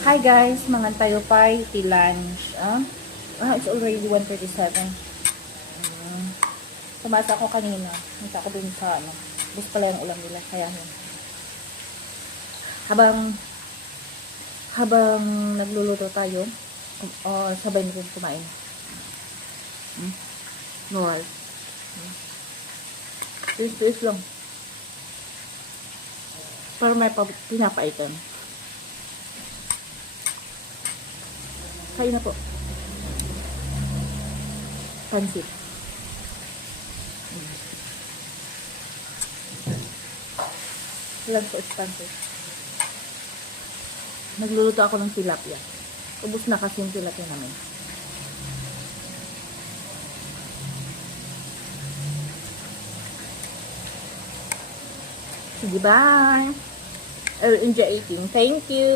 Hi guys, mangan tayo pa iti lunch. It's already 1:37. Tumasa ako kanina. Nita ako dun sa bus pala yung ulam nila. Kaya yun. Habang nagluluto tayo, sabay na rin kumain. Noel. Tiis lang. Para may pinapaitan. Kain na po. Pansit. Ilan po is pansit. Nagluluto ako ng tilapia. Ubus na kasi yung tilapia namin. Sige, bye! I will enjoy eating. Thank you!